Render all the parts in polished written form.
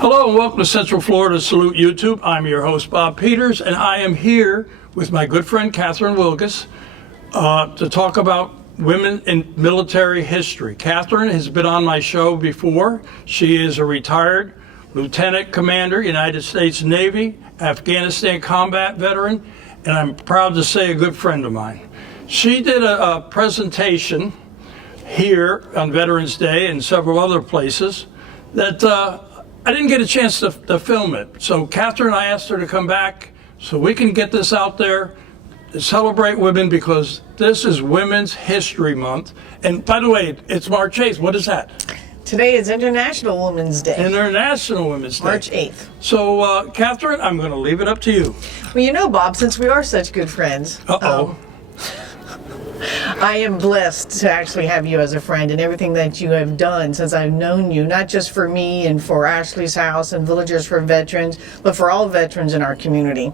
Hello and welcome to Central Florida Salute YouTube. I'm your host, Bob Peters, and I am here with my good friend, Kathryn Wilgus, to talk about women in military history. Kathryn has been on my show before. She is a retired Lieutenant Commander, United States Navy, Afghanistan combat veteran, and I'm proud to say a good friend of mine. She did a presentation here on Veterans Day and several other places that I didn't get a chance to film it. So Kathryn, I asked her to come back so we can get this out there to celebrate women, because this is Women's History Month. And by the way, it's March 8th. What is that? Today is International Women's Day. International Women's Day. March 8th. So Kathryn, I'm going to leave it up to you. Well, you know, Bob, since we are such good friends, I am blessed to actually have you as a friend, and everything that you have done since I've known you, not just for me and for Ashley's House and Villagers for Veterans, but for all veterans in our community.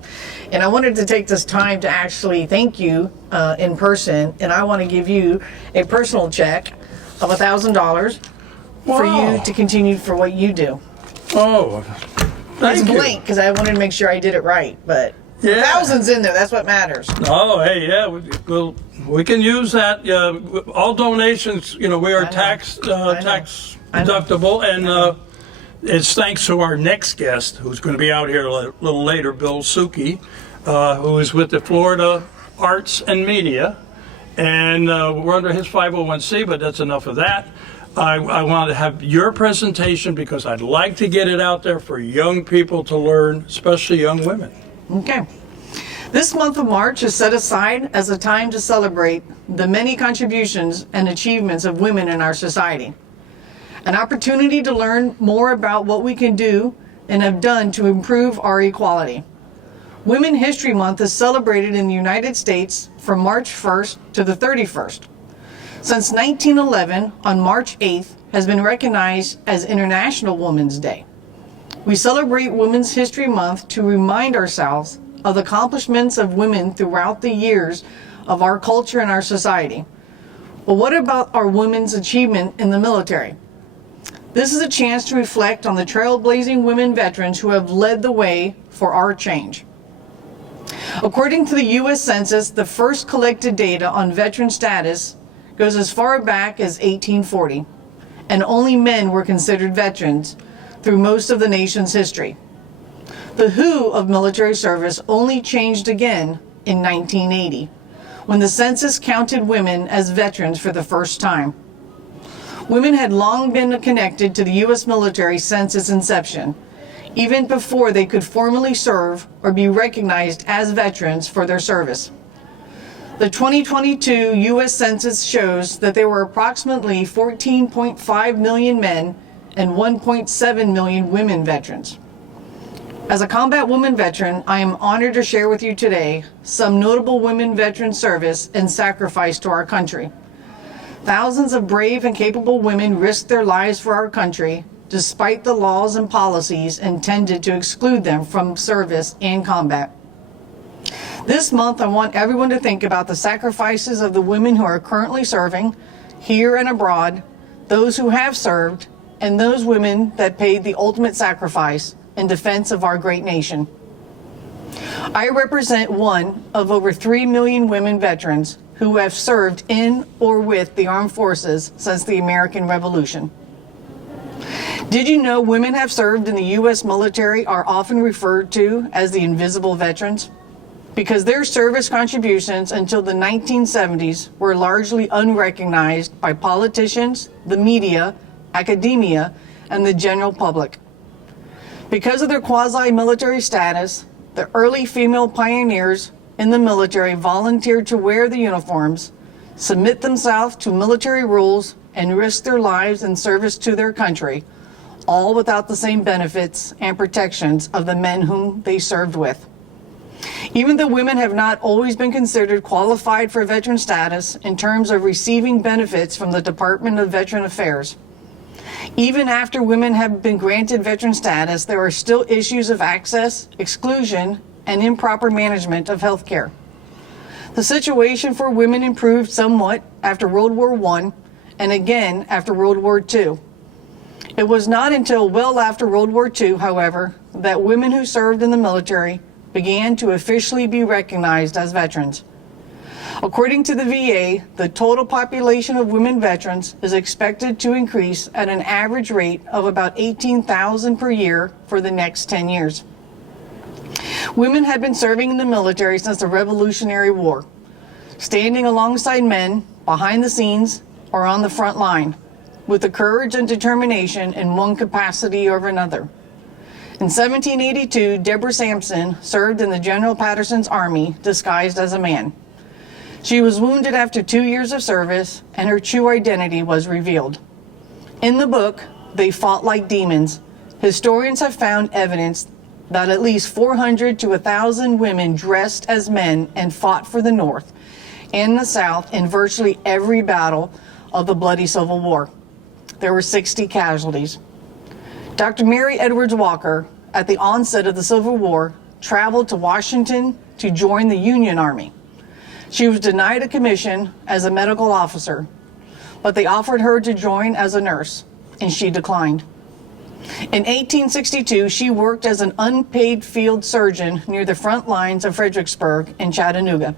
And I wanted to take this time to actually thank you in person, and I want to give you a personal check of $1,000 for you to continue for what you do. Oh, thank it's you. blank because I wanted to make sure I did it right, but yeah. thousands in there, that's what matters. Oh, hey, yeah, we can use that. All donations, we are tax deductible, and it's thanks to our next guest, who's going to be out here a little later, Bill Suki, who is with the Florida Arts and Media, and we're under his 501c, but that's enough of that. I want to have your presentation because I'd like to get it out there for young people to learn, especially young women. Okay. This month of March is set aside as a time to celebrate the many contributions and achievements of women in our society. An opportunity to learn more about what we can do and have done to improve our equality. Women's History Month is celebrated in the United States from March 1st to the 31st. Since 1911, on March 8th, has been recognized as International Women's Day. We celebrate Women's History Month to remind ourselves of the accomplishments of women throughout the years of our culture and our society. But what about our women's achievement in the military? This is a chance to reflect on the trailblazing women veterans who have led the way for our change. According to the U.S. Census, the first collected data on veteran status goes as far back as 1840, and only men were considered veterans through most of the nation's history. The who of military service only changed again in 1980, when the census counted women as veterans for the first time. Women had long been connected to the U.S. military since its inception, even before they could formally serve or be recognized as veterans for their service. The 2022 U.S. Census shows that there were approximately 14.5 million men and 1.7 million women veterans. As a combat woman veteran, I am honored to share with you today some notable women veteran service and sacrifice to our country. Thousands of brave and capable women risked their lives for our country, despite the laws and policies intended to exclude them from service and combat. This month, I want everyone to think about the sacrifices of the women who are currently serving, here and abroad, those who have served, and those women that paid the ultimate sacrifice in defense of our great nation. I represent one of over 3 million women veterans who have served in or with the armed forces since the American Revolution. Did you know women have served in the U.S. military are often referred to as the invisible veterans? Because their service contributions until the 1970s were largely unrecognized by politicians, the media, academia, and the general public. Because of their quasi-military status, the early female pioneers in the military volunteered to wear the uniforms, submit themselves to military rules, and risk their lives in service to their country, all without the same benefits and protections of the men whom they served with. Even though women have not always been considered qualified for veteran status in terms of receiving benefits from the Department of Veteran Affairs, even after women have been granted veteran status, there are still issues of access, exclusion, and improper management of health care. The situation for women improved somewhat after World War I and again after World War II. It was not until well after World War II, however, that women who served in the military began to officially be recognized as veterans. According to the VA, the total population of women veterans is expected to increase at an average rate of about 18,000 per year for the next 10 years. Women had been serving in the military since the Revolutionary War, standing alongside men behind the scenes or on the front line, with the courage and determination in one capacity or another. In 1782, Deborah Sampson served in the General Patterson's army disguised as a man. She was wounded after 2 years of service, and her true identity was revealed. In the book, They Fought Like Demons, historians have found evidence that at least 400 to 1,000 women dressed as men and fought for the North and the South in virtually every battle of the bloody Civil War. There were 60 casualties. Dr. Mary Edwards Walker, at the onset of the Civil War, traveled to Washington to join the Union Army. She was denied a commission as a medical officer, but they offered her to join as a nurse, and she declined. In 1862, she worked as an unpaid field surgeon near the front lines of Fredericksburg and Chattanooga.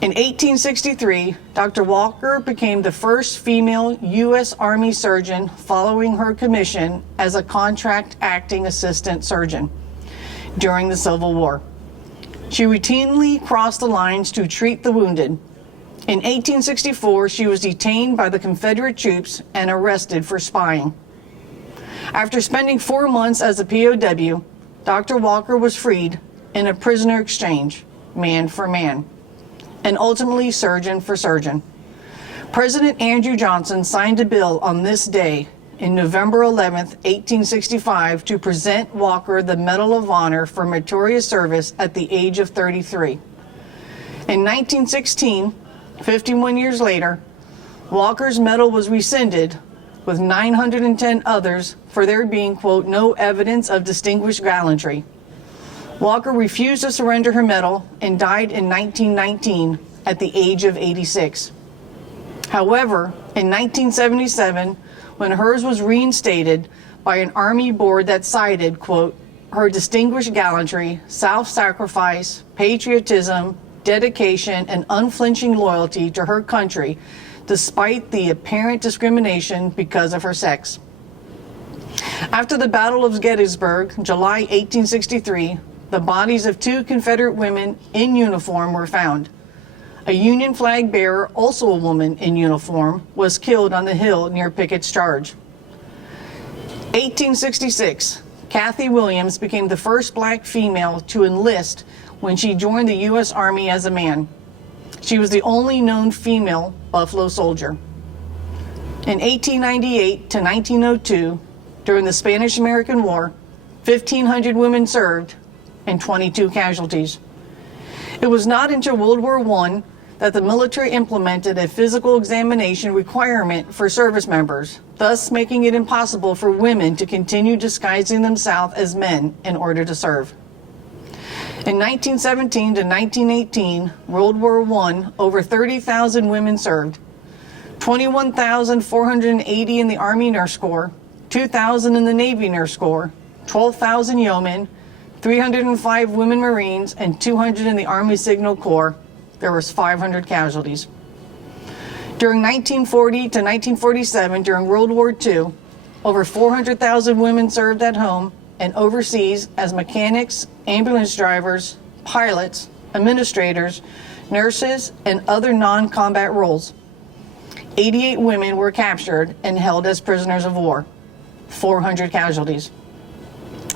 In 1863, Dr. Walker became the first female U.S. Army surgeon following her commission as a contract acting assistant surgeon during the Civil War. She routinely crossed the lines to treat the wounded. In 1864, she was detained by the Confederate troops and arrested for spying. After spending 4 months as a POW, Dr. Walker was freed in a prisoner exchange, man for man, and ultimately surgeon for surgeon. President Andrew Johnson signed a bill on this day in November 11, 1865, to present Walker the Medal of Honor for meritorious service at the age of 33. In 1916, 51 years later, Walker's medal was rescinded with 910 others for there being, quote, no evidence of distinguished gallantry. Walker refused to surrender her medal and died in 1919 at the age of 86. However, in 1977, when hers was reinstated by an Army board that cited, quote, her distinguished gallantry, self-sacrifice, patriotism, dedication, and unflinching loyalty to her country, despite the apparent discrimination because of her sex. After the Battle of Gettysburg, July 1863, the bodies of 2 Confederate women in uniform were found. A Union flag bearer, also a woman in uniform, was killed on the hill near Pickett's Charge. 1866, Kathy Williams became the first black female to enlist when she joined the U.S. Army as a man. She was the only known female Buffalo soldier. In 1898 to 1902, during the Spanish-American War, 1,500 women served and 22 casualties. It was not until World War I that the military implemented a physical examination requirement for service members, thus making it impossible for women to continue disguising themselves as men in order to serve. In 1917 to 1918, World War I, over 30,000 women served, 21,480 in the Army Nurse Corps, 2,000 in the Navy Nurse Corps, 12,000 yeomen, 305 women Marines, and 200 in the Army Signal Corps. There was 500 casualties. During 1940 to 1947, during World War II, over 400,000 women served at home and overseas as mechanics, ambulance drivers, pilots, administrators, nurses, and other non-combat roles. 88 women were captured and held as prisoners of war. 400 casualties.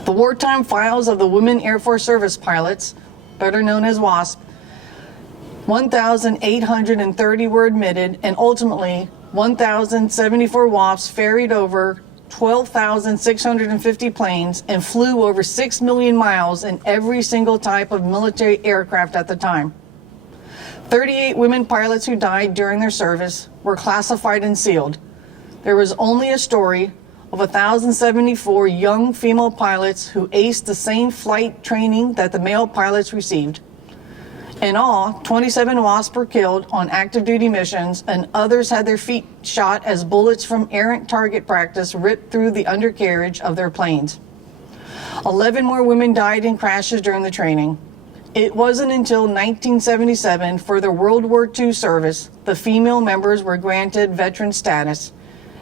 The wartime files of the Women Air Force Service pilots, better known as WASP, 1,830 were admitted, and ultimately 1,074 WASPs ferried over 12,650 planes and flew over 6 million miles in every single type of military aircraft at the time. 38 women pilots who died during their service were classified and sealed. There was only a story of 1,074 young female pilots who aced the same flight training that the male pilots received. In all, 27 WASP were killed on active duty missions, and others had their feet shot as bullets from errant target practice ripped through the undercarriage of their planes. 11 more women died in crashes during the training. It wasn't until 1977, for their World War II service, the female members were granted veteran status,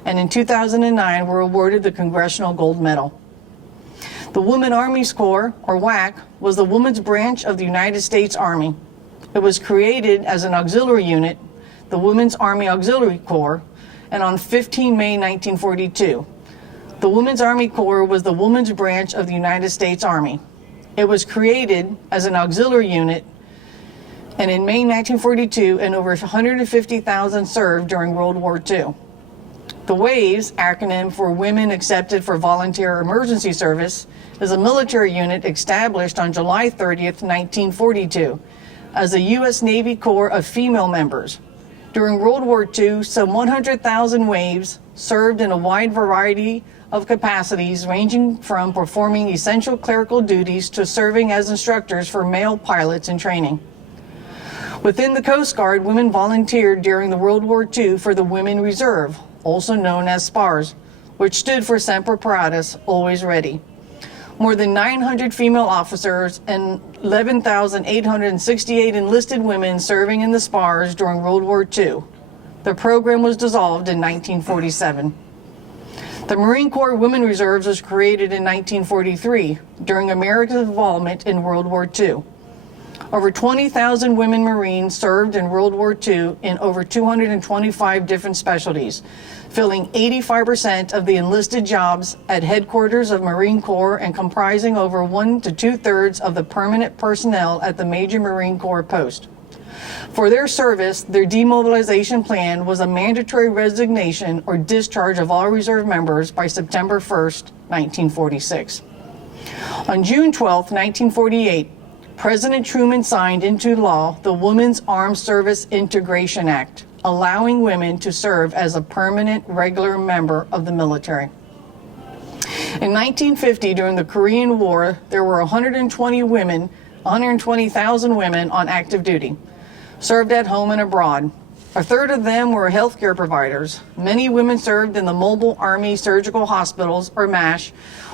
and in 2009 were awarded the Congressional Gold Medal. The Women Army Corps, or WAC, was the women's branch of the United States Army. It was created as an auxiliary unit, the Women's Army Auxiliary Corps, and on 15 May 1942. The Women's Army Corps was the women's branch of the United States Army. It was created as an auxiliary unit, and in May 1942, and over 150,000 served during World War II. The WAVES, acronym for Women Accepted for Volunteer Emergency Service, is a military unit established on July 30th, 1942, as a U.S. Navy Corps of female members. During World War II, some 100,000 WAVES served in a wide variety of capacities, ranging from performing essential clerical duties to serving as instructors for male pilots in training. Within the Coast Guard, women volunteered during the World War II for the Women Reserve, also known as SPARS, which stood for Semper Paratus, always ready. More than 900 female officers and 11,868 enlisted women serving in the SPARS during World War II. The program was dissolved in 1947. The Marine Corps Women Reserves was created in 1943 during America's involvement in World War II. Over 20,000 women Marines served in World War II in over 225 different specialties, filling 85% of the enlisted jobs at headquarters of Marine Corps and comprising over 1 to 2/3 of the permanent personnel at the major Marine Corps post. For their service, their demobilization plan was a mandatory resignation or discharge of all reserve members by September 1st, 1946. On June 12, 1948, President Truman signed into law the Women's Armed Service Integration Act, allowing women to serve as a permanent regular member of the military. In 1950, during the Korean War, there were 120,000 women on active duty, served at home and abroad. A third of them were healthcare providers. Many women served in the Mobile Army Surgical Hospitals, or MASH,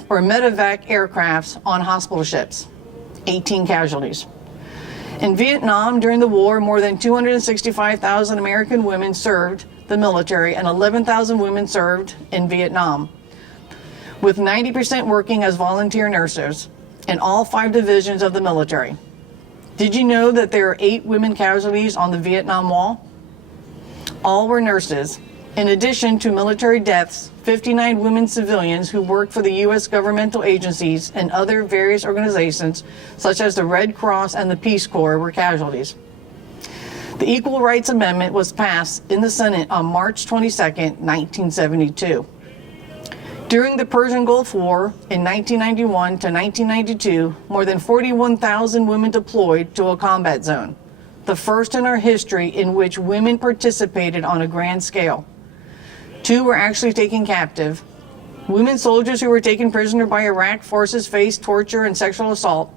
or medevac aircrafts on hospital ships. 18 casualties. In Vietnam, during the war, more than 265,000 American women served the military, and 11,000 women served in Vietnam, with 90% working as volunteer nurses in all 5 divisions of the military. Did you know that there are 8 women casualties on the Vietnam Wall? All were nurses. In addition to military deaths, 59 women civilians who worked for the U.S. governmental agencies and other various organizations, such as the Red Cross and the Peace Corps, were casualties. The Equal Rights Amendment was passed in the Senate on March 22, 1972. During the Persian Gulf War in 1991 to 1992, more than 41,000 women deployed to a combat zone, the first in our history in which women participated on a grand scale. 2 were actually taken captive. Women soldiers who were taken prisoner by Iraq forces faced torture and sexual assault.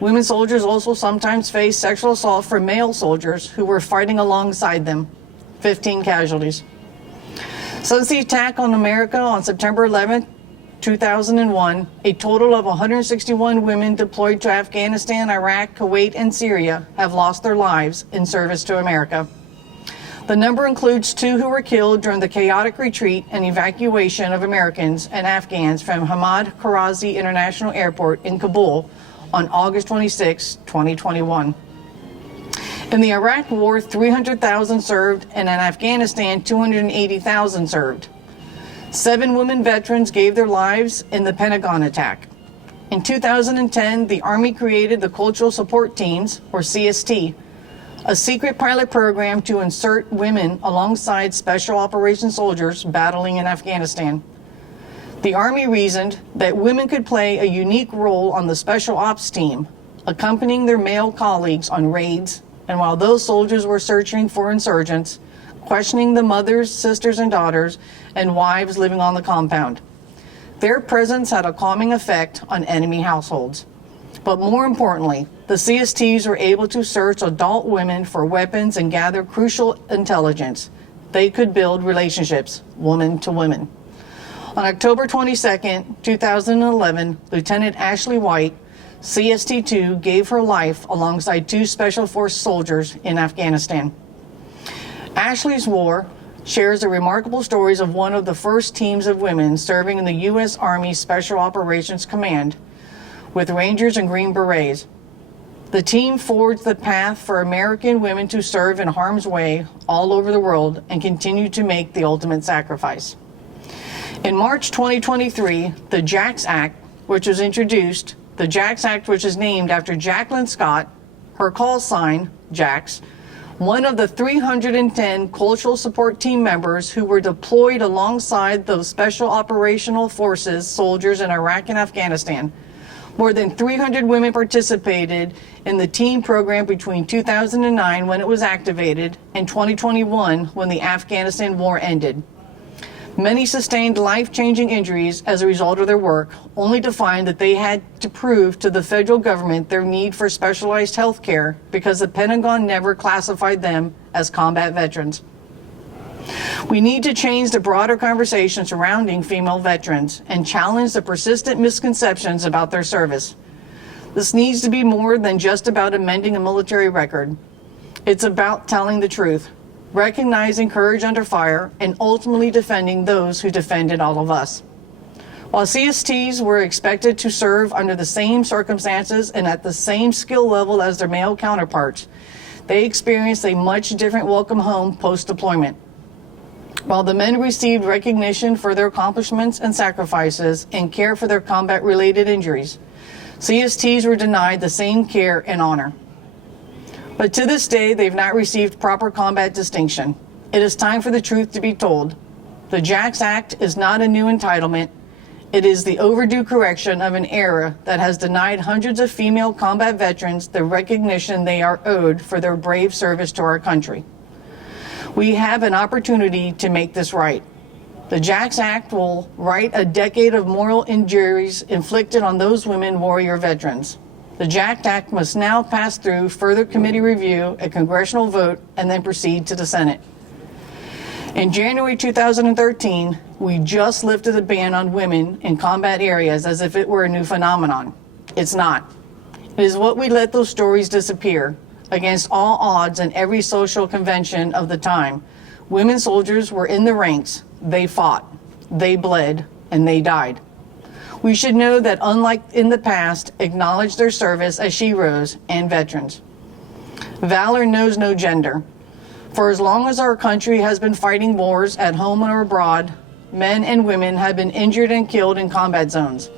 Women soldiers also sometimes faced sexual assault from male soldiers who were fighting alongside them. 15 casualties. Since the attack on America on September 11, 2001, a total of 161 women deployed to Afghanistan, Iraq, Kuwait, and Syria have lost their lives in service to America. The number includes 2 who were killed during the chaotic retreat and evacuation of Americans and Afghans from Hamad Karazi International Airport in Kabul on August 26, 2021. In the Iraq War, 300,000 served, and in Afghanistan, 280,000 served. 7 women veterans gave their lives in the Pentagon attack. In 2010, the Army created the Cultural Support Teams, or CST, a secret pilot program to insert women alongside special operations soldiers battling in Afghanistan. The Army reasoned that women could play a unique role on the Special Ops team, accompanying their male colleagues on raids, and while those soldiers were searching for insurgents, questioning the mothers, sisters, and daughters, and wives living on the compound. Their presence had a calming effect on enemy households. But more importantly, the CSTs were able to search adult women for weapons and gather crucial intelligence. They could build relationships, woman to woman. On October 22, 2011, Lieutenant Ashley White, CST-2, gave her life alongside 2 Special Forces soldiers in Afghanistan. Ashley's war shares the remarkable stories of one of the first teams of women serving in the U.S. Army Special Operations Command with Rangers and Green Berets. The team forged the path for American women to serve in harm's way all over the world and continue to make the ultimate sacrifice. In March 2023, the JAX Act, which was introduced, the JAX Act, which is named after Jacqueline Scott, her call sign, JAX, one of the 310 cultural support team members who were deployed alongside those Special Operational Forces soldiers in Iraq and Afghanistan. More than 300 women participated in the team program between 2009, when it was activated, and 2021, when the Afghanistan war ended. Many sustained life-changing injuries as a result of their work, only to find that they had to prove to the federal government their need for specialized health care because the Pentagon never classified them as combat veterans. We need to change the broader conversation surrounding female veterans and challenge the persistent misconceptions about their service. This needs to be more than just about amending a military record. It's about telling the truth, recognizing courage under fire, and ultimately defending those who defended all of us. While CSTs were expected to serve under the same circumstances and at the same skill level as their male counterparts, they experienced a much different welcome home post-deployment. While the men received recognition for their accomplishments and sacrifices and care for their combat-related injuries, CSTs were denied the same care and honor. But to this day, they've not received proper combat distinction. It is time for the truth to be told. The JAX Act is not a new entitlement. It is the overdue correction of an era that has denied hundreds of female combat veterans the recognition they are owed for their brave service to our country. We have an opportunity to make this right. The JAX Act will right a decade of moral injuries inflicted on those women warrior veterans. The JAX Act must now pass through further committee review, a congressional vote, and then proceed to the Senate. In January 2013, we just lifted the ban on women in combat areas as if it were a new phenomenon. It's not. It is what we let those stories disappear. Against all odds and every social convention of the time, women soldiers were in the ranks. They fought, they bled, and they died. We should know that, unlike in the past, acknowledge their service as sheroes and veterans. Valor knows no gender. For as long as our country has been fighting wars at home or abroad, men and women have been injured and killed in combat zones.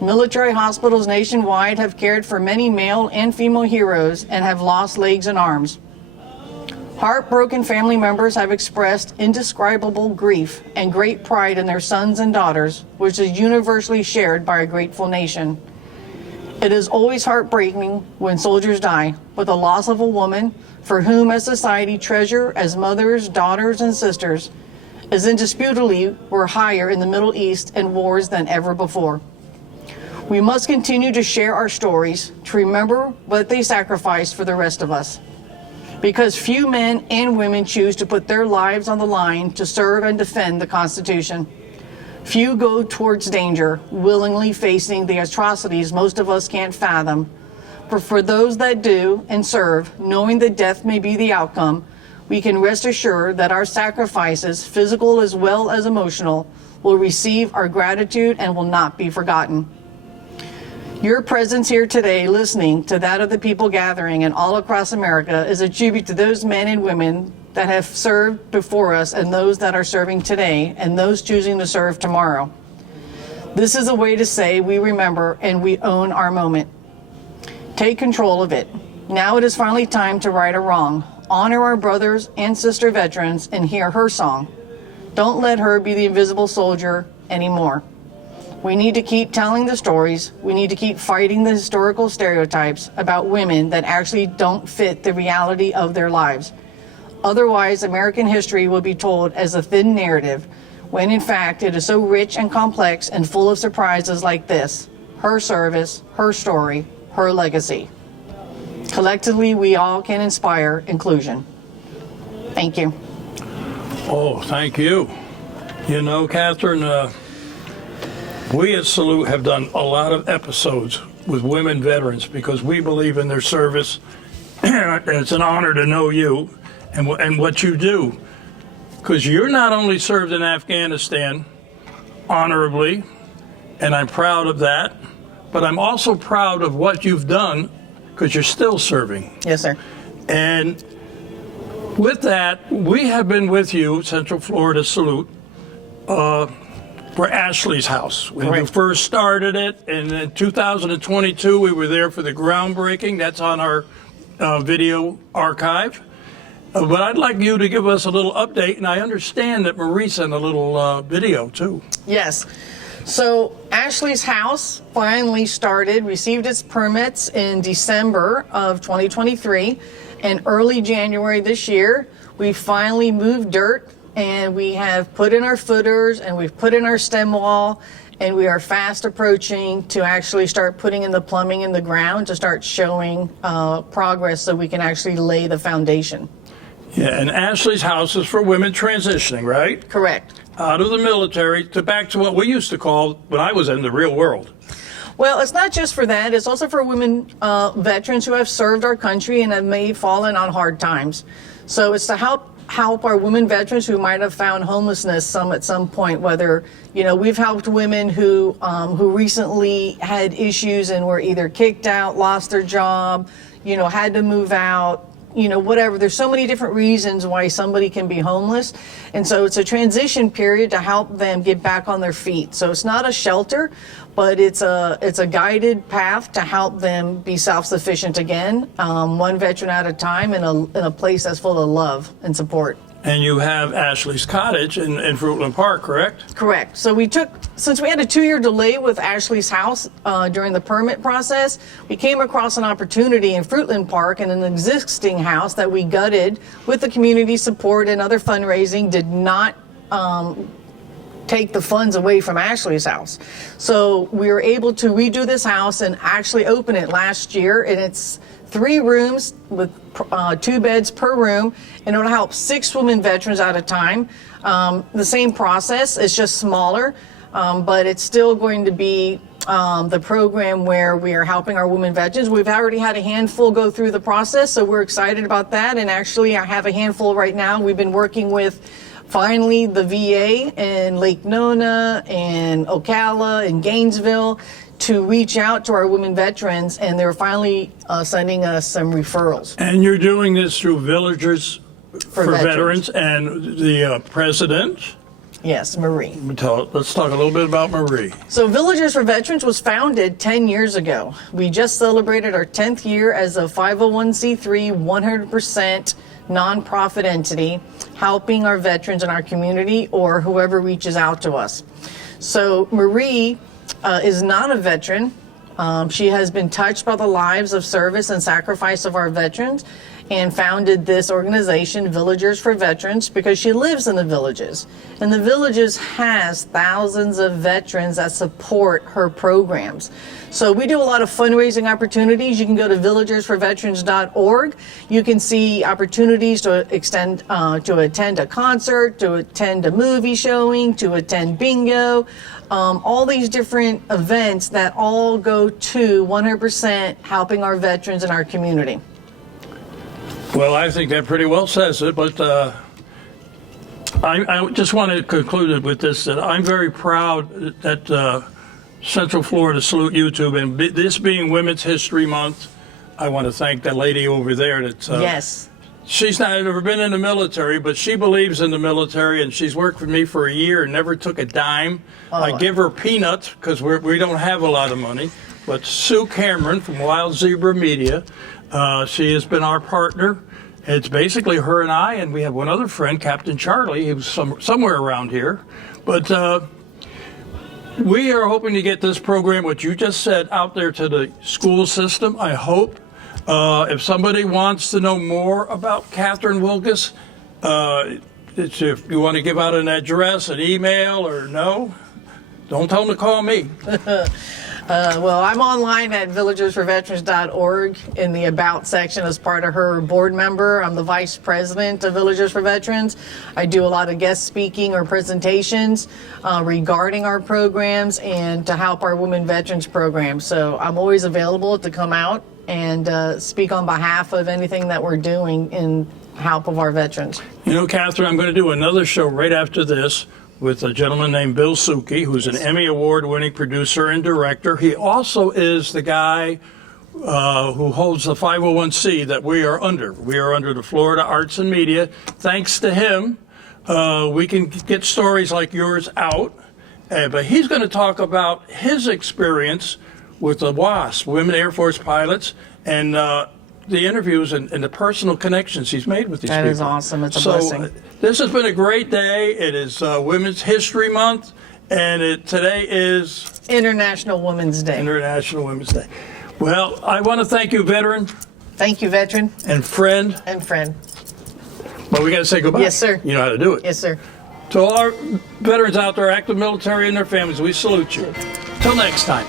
Military hospitals nationwide have cared for many male and female heroes and have lost legs and arms. Heartbroken family members have expressed indescribable grief and great pride in their sons and daughters, which is universally shared by a grateful nation. It is always heartbreaking when soldiers die, but the loss of a woman, for whom as society treasure as mothers, daughters, and sisters, is indisputably were higher in the Middle East and wars than ever before. We must continue to share our stories, to remember what they sacrificed for the rest of us. Because few men and women choose to put their lives on the line to serve and defend the Constitution. Few go towards danger, willingly facing the atrocities most of us can't fathom. But for those that do and serve, knowing that death may be the outcome, we can rest assured that our sacrifices, physical as well as emotional, will receive our gratitude and will not be forgotten. Your presence here today, listening to that of the people gathering and all across America, is a tribute to those men and women that have served before us and those that are serving today and those choosing to serve tomorrow. This is a way to say we remember and we own our moment. Take control of it. Now it is finally time to right a wrong. Honor our brothers and sister veterans and hear her song. Don't let her be the invisible soldier anymore. We need to keep telling the stories. We need to keep fighting the historical stereotypes about women that actually don't fit the reality of their lives. Otherwise, American history will be told as a thin narrative, when in fact it is so rich and complex and full of surprises like this. Her service, her story, her legacy. Collectively, we all can inspire inclusion. Thank you. Oh, thank you. You know, Kathryn, we at Salute have done a lot of episodes with women veterans because we believe in their service, and it's an honor to know you and what you do. Because you're not only served in Afghanistan honorably, and I'm proud of that, but I'm also proud of what you've done because you're still serving. Yes, sir. And with that, we have been with you, Central Florida Salute, for Ashley's house. When you Correct. first started it, and in 2022, we were there for the groundbreaking. That's on our video archive. But I'd like you to give us a little update, and I understand that Marie sent a little video too. Yes. So Ashley's house finally received its permits in December of 2023, and early January this year, we finally moved dirt, and we have put in our footers, and we've put in our stem wall, and we are fast approaching to actually start putting in the plumbing in the ground to start showing progress so we can actually lay the foundation. Yeah, and Ashley's house is for women transitioning, right? Correct. Out of the military to back to what we used to call, when I was in the real world. Well, it's not just for that. It's also for women veterans who have served our country and have fallen on hard times. So it's to help our women veterans who might have found homelessness at some point. Whether we've helped women who recently had issues and were either kicked out, lost their job, had to move out. Whatever. There's so many different reasons why somebody can be homeless. And so it's a transition period to help them get back on their feet. So it's not a shelter, but it's a guided path to help them be self-sufficient again, one veteran at a time in a place that's full of love and support. And you have Ashley's Cottage in Fruitland Park, correct? Correct. So since we had a 2-year delay with Ashley's house during the permit process, we came across an opportunity in Fruitland Park in an existing house that we gutted with the community support and other fundraising, did not take the funds away from Ashley's house. So we were able to redo this house and actually open it last year, and it's 3 rooms with 2 beds per room, and it'll help 6 women veterans at a time. The same process, it's just smaller, but it's still going to be the program where we are helping our women veterans. We've already had a handful go through the process, so we're excited about that. And actually, I have a handful right now. We've been working with finally the VA in Lake Nona and Ocala and Gainesville to reach out to our women veterans, and they're finally sending us some referrals. And you're doing this through Villagers for Veterans and the president? Yes, Marie. Let's talk a little bit about Marie. So Villagers for Veterans was founded 10 years ago. We just celebrated our 10th year as a 501c3, 100% nonprofit entity, helping our veterans in our community or whoever reaches out to us. So Marie is not a veteran. She has been touched by the lives of service and sacrifice of our veterans and founded this organization, Villagers for Veterans, because she lives in the villages. And the villages has thousands of veterans that support her programs. So we do a lot of fundraising opportunities. You can go to villagersforveterans.org. You can see opportunities to attend a concert, to attend a movie showing, to attend bingo, all these different events that all go to 100% helping our veterans in our community. Well, I think that pretty well says it, but I just want to conclude with this, that I'm very proud that Central Florida Salute YouTube, and this being Women's History Month, I want to thank that lady over there. Yes. She's not ever been in the military, but she believes in the military, and she's worked with me for a year and never took a dime. I give her peanuts because we don't have a lot of money. But Sue Cameron from Wild Zebra Media, she has been our partner. It's basically her and I, and we have one other friend, Captain Charlie, who's somewhere around here. But we are hoping to get this program, what you just said, out there to the school system, I hope. If somebody wants to know more about Kathryn Wilgus, if you want to give out an address, an email, or no? Don't tell them to call me. Well, I'm online at villagersforveterans.org in the About section as part of her board member. I'm the vice president of Villagers for Veterans. I do a lot of guest speaking or presentations regarding our programs and to help our women veterans program. So I'm always available to come out and speak on behalf of anything that we're doing in help of our veterans. You know, Kathryn, I'm going to do another show right after this with a gentleman named Bill Suki, who's an Emmy Award-winning producer and director. He also is the guy who holds the 501c that we are under. We are under the Florida Arts and Media. Thanks to him, we can get stories like yours out. But he's going to talk about his experience with the WASP, Women Air Force Pilots, and the interviews and the personal connections he's made with these people. That is awesome. It's a blessing. This has been a great day. It is Women's History Month, and today is International Women's Day. International Women's Day. Well, I want to thank you, veteran. Thank you, veteran. And friend. And friend. But we got to say goodbye. Yes, sir. You know how to do it. Yes, sir. To all our veterans out there, active military and their families, we salute you. Till next time.